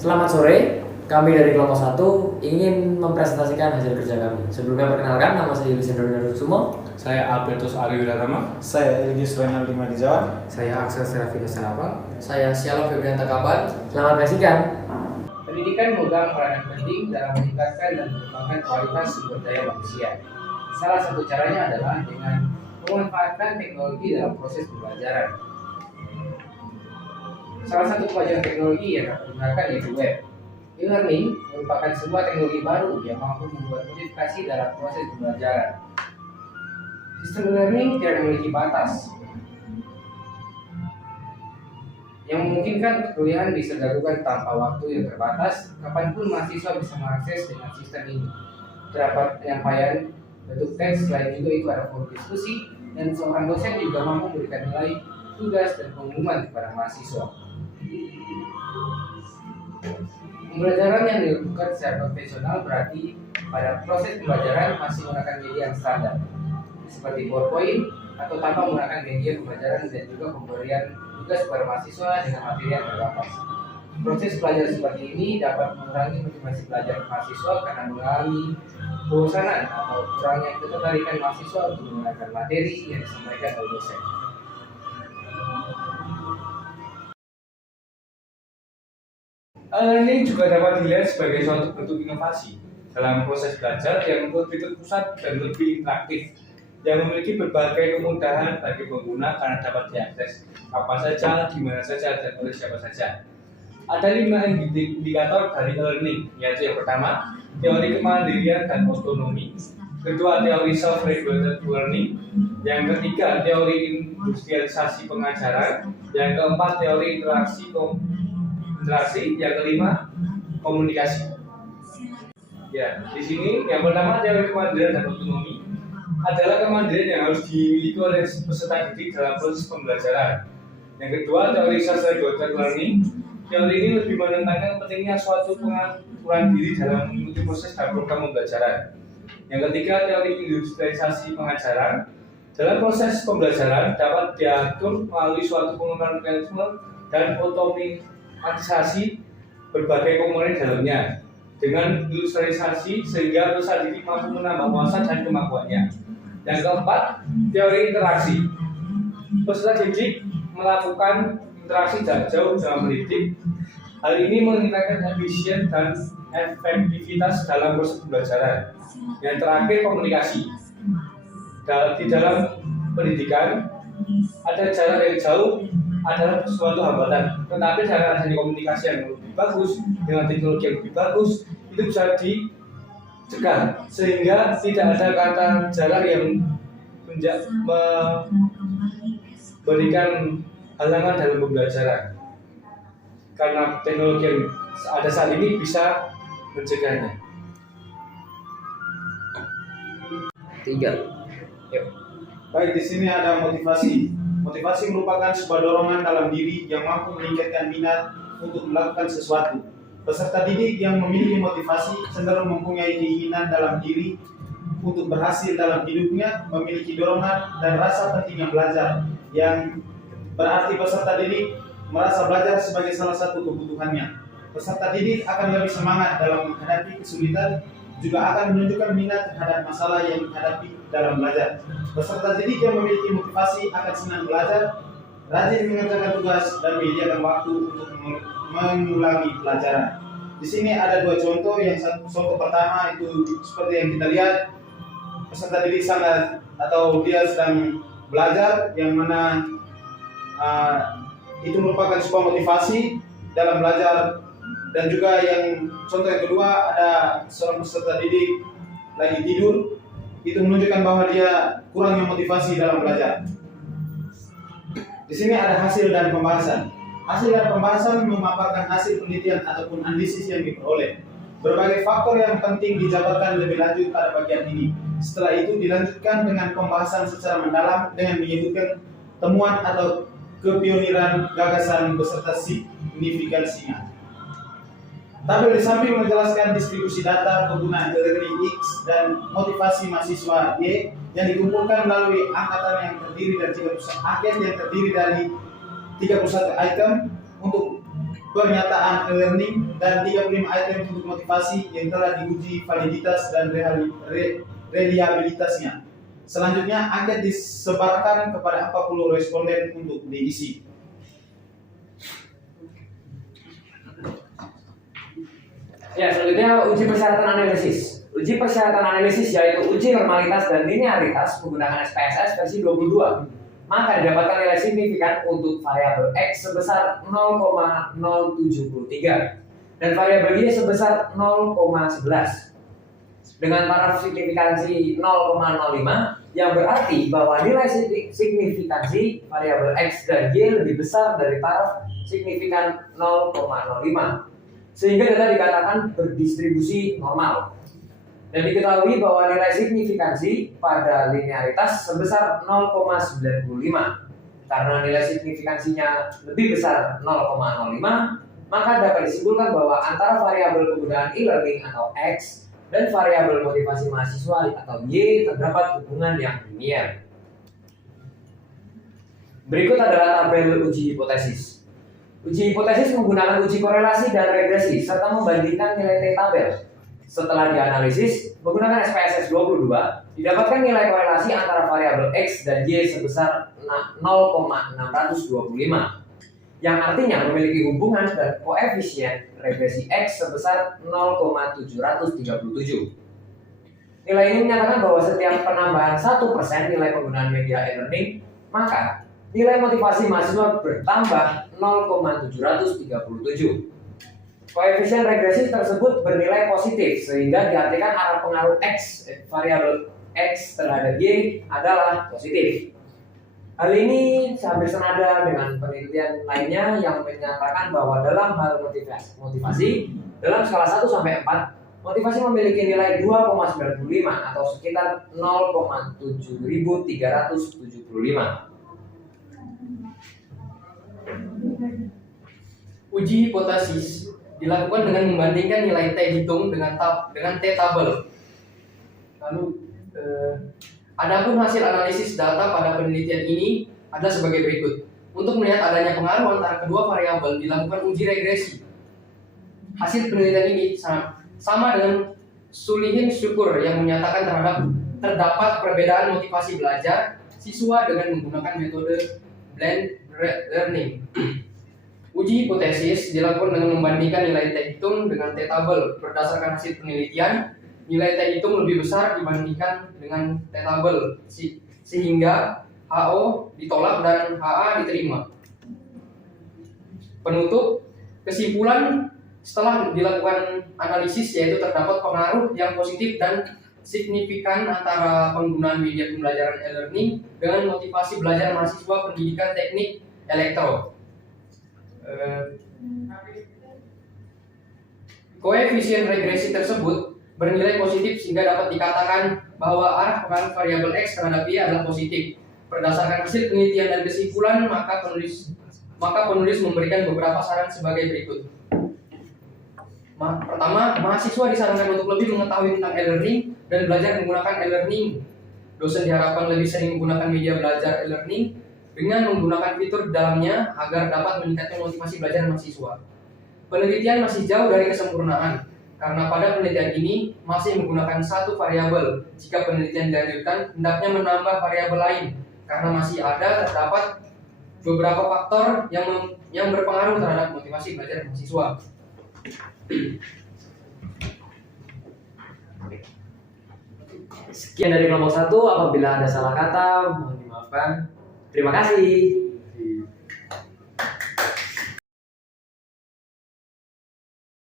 Selamat sore, kami dari kelompok 1 ingin mempresentasikan hasil kerja kami. Sebelumnya perkenalkan, nama saya Yulisan Sumo. Saya Albertus Ari Wiratama. Saya Eligius Renaldi Madizawan. Saya Axel Serafina Sanapang. Saya Sialo Febrianta Kaban. Selamat menyaksikan. Pendidikan memegang peranan penting dalam meningkatkan dan mengembangkan kualitas sumber daya manusia. Salah satu caranya adalah dengan memanfaatkan teknologi dalam proses pembelajaran. Salah satu kemajuan teknologi yang dapat digunakan yaitu web. E-learning merupakan sebuah teknologi baru yang mampu membuat modifikasi dalam proses pembelajaran. Sistem e-learning tidak memiliki batas, yang memungkinkan perkuliahan bisa dilakukan tanpa waktu yang terbatas. Kapanpun mahasiswa bisa mengakses dengan sistem ini. Terdapat penyampaian bentuk teks, selain juga itu ada forum diskusi, dan seorang dosen juga mampu memberikan nilai, tugas, dan pengumuman kepada mahasiswa. Pembelajaran yang dilakukan secara konvensional berarti pada proses pembelajaran masih menggunakan media yang standar seperti PowerPoint atau tanpa menggunakan media pembelajaran dan juga pemberian tugas kepada mahasiswa dengan materi yang terbatas. Proses belajar seperti ini dapat mengurangi motivasi belajar mahasiswa karena mengalami kebosanan atau kurangnya ketertarikan mahasiswa untuk menggunakan materi yang disampaikan oleh dosen. E-learning juga dapat dilihat sebagai suatu bentuk inovasi dalam proses belajar yang lebih terpusat dan lebih interaktif, yang memiliki berbagai kemudahan bagi pengguna karena dapat diakses kapan saja, di mana saja, dan oleh siapa saja. Ada 5 indikator dari e-learning, yaitu yang pertama, teori kemandirian dan otonomi. Kedua, teori self-regulated learning. Yang ketiga, teori industrialisasi pengajaran. Yang keempat, teori interaksi. Yang kelima, komunikasi. Ya, di sini yang pertama teori kemandirian dan otonomi adalah kemandirian yang harus dimiliki oleh peserta didik dalam proses pembelajaran. Yang kedua, teori self-regulated learning. Teori ini lebih menekankan pentingnya suatu pengaturan diri dalam mengikuti proses dan program pembelajaran. Yang ketiga, teori industrialisasi pengajaran. Dalam proses pembelajaran dapat diatur melalui suatu pengaturan mekanisme dan otomatisasi berbagai komponen dalamnya dengan industrialisasi sehingga peserta didik mampu menambah wawasan dan kemampuannya. Yang keempat, teori interaksi. Peserta didik melakukan interaksi jarak jauh dalam mendidik. Hal ini meningkatkan efisien dan efektivitas dalam proses pembelajaran. Yang terakhir, komunikasi. Di dalam pendidikan ada jarak yang jauh adalah suatu hambatan, tetapi dengan adanya komunikasi yang lebih bagus dengan teknologi yang lebih bagus itu bisa dicegah sehingga tidak ada kata jarak yang memberikan halangan dalam pembelajaran, karena teknologi yang ada saat ini bisa mencegahnya. 3. Yuk. Baik, di sini ada motivasi. Motivasi merupakan sebuah dorongan dalam diri yang mampu meningkatkan minat untuk melakukan sesuatu. Peserta didik yang memiliki motivasi cenderung mempunyai keinginan dalam diri untuk berhasil dalam hidupnya, memiliki dorongan dan rasa pentingnya belajar, yang berarti peserta didik merasa belajar sebagai salah satu kebutuhannya. Peserta didik akan lebih semangat dalam menghadapi kesulitan, juga akan menunjukkan minat terhadap masalah yang dihadapi dalam belajar. Peserta didik yang memiliki motivasi akan senang belajar, rajin mengerjakan tugas, dan menyediakan waktu untuk mengulangi pelajaran. Di sini ada 2 contoh. Contoh pertama itu seperti yang kita lihat, peserta didik dia sedang belajar, yang mana itu merupakan sebuah motivasi dalam belajar. Dan juga yang contoh yang kedua, ada seorang peserta didik lagi tidur, itu menunjukkan bahwa dia kurangnya motivasi dalam belajar. Di sini ada hasil dan pembahasan. Hasil dan pembahasan memaparkan hasil penelitian ataupun analisis yang diperoleh. Berbagai faktor yang penting dijabarkan lebih lanjut pada bagian ini. Setelah itu dilanjutkan dengan pembahasan secara mendalam dengan menyebutkan temuan atau kepioniran gagasan beserta signifikansinya. Tabel di samping menjelaskan distribusi data penggunaan e-learning X dan motivasi mahasiswa Y yang dikumpulkan melalui angkatan yang terdiri dari 31 item untuk pernyataan e-learning dan 35 item untuk motivasi yang telah diuji validitas dan reliabilitasnya. Selanjutnya, angket disebarkan kepada 40 responden untuk diisi. Ya, selanjutnya uji persyaratan analisis. Uji persyaratan analisis yaitu uji normalitas dan linearitas menggunakan SPSS versi 22. Maka didapatkan nilai signifikan untuk variabel X sebesar 0,073 dan variabel Y sebesar 0,11 dengan taraf signifikansi 0,05 yang berarti bahwa nilai signifikansi variabel X dan Y lebih besar dari taraf signifikan 0,05 sehingga data dikatakan berdistribusi normal. Dan diketahui bahwa nilai signifikansi pada linearitas sebesar 0,95. Karena nilai signifikansinya lebih besar 0,05, maka dapat disimpulkan bahwa antara variabel penggunaan e-learning atau X dan variabel motivasi mahasiswa atau Y terdapat hubungan yang linear. Berikut adalah tabel uji hipotesis. Uji hipotesis menggunakan uji korelasi dan regresi serta membandingkan nilai T tabel. Setelah dianalisis menggunakan SPSS 22, didapatkan nilai korelasi antara variabel X dan Y sebesar 0,625 yang artinya memiliki hubungan dan koefisien regresi X sebesar 0,737. Nilai ini menyatakan bahwa setiap penambahan 1% nilai penggunaan media e-learning, maka nilai motivasi mahasiswa bertambah 0,737. Koefisien regresi tersebut bernilai positif sehingga diartikan arah pengaruh X variabel X terhadap Y adalah positif. Hal ini hampir senada dengan penelitian lainnya yang menyatakan bahwa dalam hal motivasi dalam skala 1 sampai 4, motivasi memiliki nilai 2,95 atau sekitar 0,7375. Uji hipotesis dilakukan dengan membandingkan nilai T hitung dengan T tabel. Lalu, adapun hasil analisis data pada penelitian ini adalah sebagai berikut. Untuk melihat adanya pengaruh antara kedua variabel dilakukan uji regresi. Hasil penelitian ini sama dengan Sulihin Syukur yang menyatakan terdapat perbedaan motivasi belajar siswa dengan menggunakan metode blend learning. Uji hipotesis dilakukan dengan membandingkan nilai T hitung dengan T tabel. Berdasarkan hasil penelitian, nilai T hitung lebih besar dibandingkan dengan T tabel, sehingga HO ditolak dan HA diterima. Penutup, kesimpulan setelah dilakukan analisis yaitu terdapat pengaruh yang positif dan signifikan antara penggunaan media pembelajaran e-learning dengan motivasi belajar mahasiswa pendidikan teknik elektro. Koefisien regresi tersebut bernilai positif sehingga dapat dikatakan bahwa arah pengaruh variabel X terhadap Y adalah positif. Berdasarkan hasil penelitian dan kesimpulan, maka penulis memberikan beberapa saran sebagai berikut. Pertama, mahasiswa disarankan untuk lebih mengetahui tentang e-learning dan belajar menggunakan e-learning. Dosen diharapkan lebih sering menggunakan media belajar e-learning dengan menggunakan fitur di dalamnya agar dapat meningkatkan motivasi belajar mahasiswa. Penelitian masih jauh dari kesempurnaan, karena pada penelitian ini masih menggunakan satu variabel. Jika penelitian dilanjutkan, hendaknya menambah variabel lain, karena masih terdapat beberapa faktor yang berpengaruh terhadap motivasi belajar mahasiswa. Sekian dari kelompok 1, apabila ada salah kata mohon dimaafkan. Terima kasih.